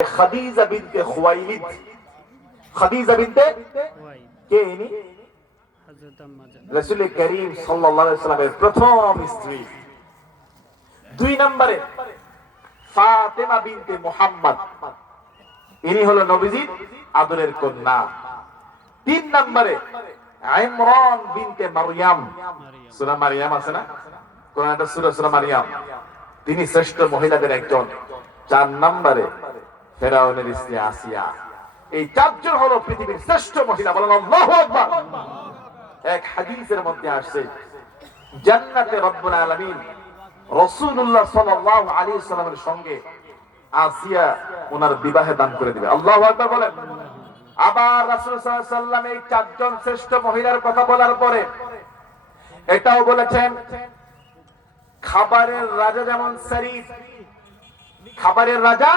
খাদিজা বিনতে খুয়াইলিদ। খাদিজা বিনতে কে? ইনি রাসূল করিম সাল্লাল্লাহু আলাইহি ওয়াসাল্লামের প্রথম স্ত্রী। 2 নম্বরে ফাতেমা বিনতে মুহাম্মদ, ইনি হলো নবীজির আদরের কন্যা। 3 নম্বরে ইমরান বিনতে মারইয়াম, সূরা মারইয়াম আছে না কোরআনটা, সূরা মারইয়াম, তিনি শ্রেষ্ঠ মহিলাদের একজন। 4 নম্বরে ফেরাউনের স্ত্রী আসিয়া। এই 4 জন হলো পৃথিবীর শ্রেষ্ঠ মহিলা। বলেন আল্লাহু আকবার। এক হাদিসের মধ্যে আসছে জান্নাতে রব্বুল আলামিন রাসূলুল্লাহ সাল্লাল্লাহু আলাইহি সাল্লামের সঙ্গে আসিয়া ওনার বিবাহে দান করে দিবে। আল্লাহু আকবার বলেন। আবার রাসূল সাল্লাল্লাহু আলাইহি সাল্লাম এই 4 জন শ্রেষ্ঠ মহিলার কথা বলার পরে এটাও বলেছেন, খাবারের রাজা যেমন শরীফ, খাবারের রাজা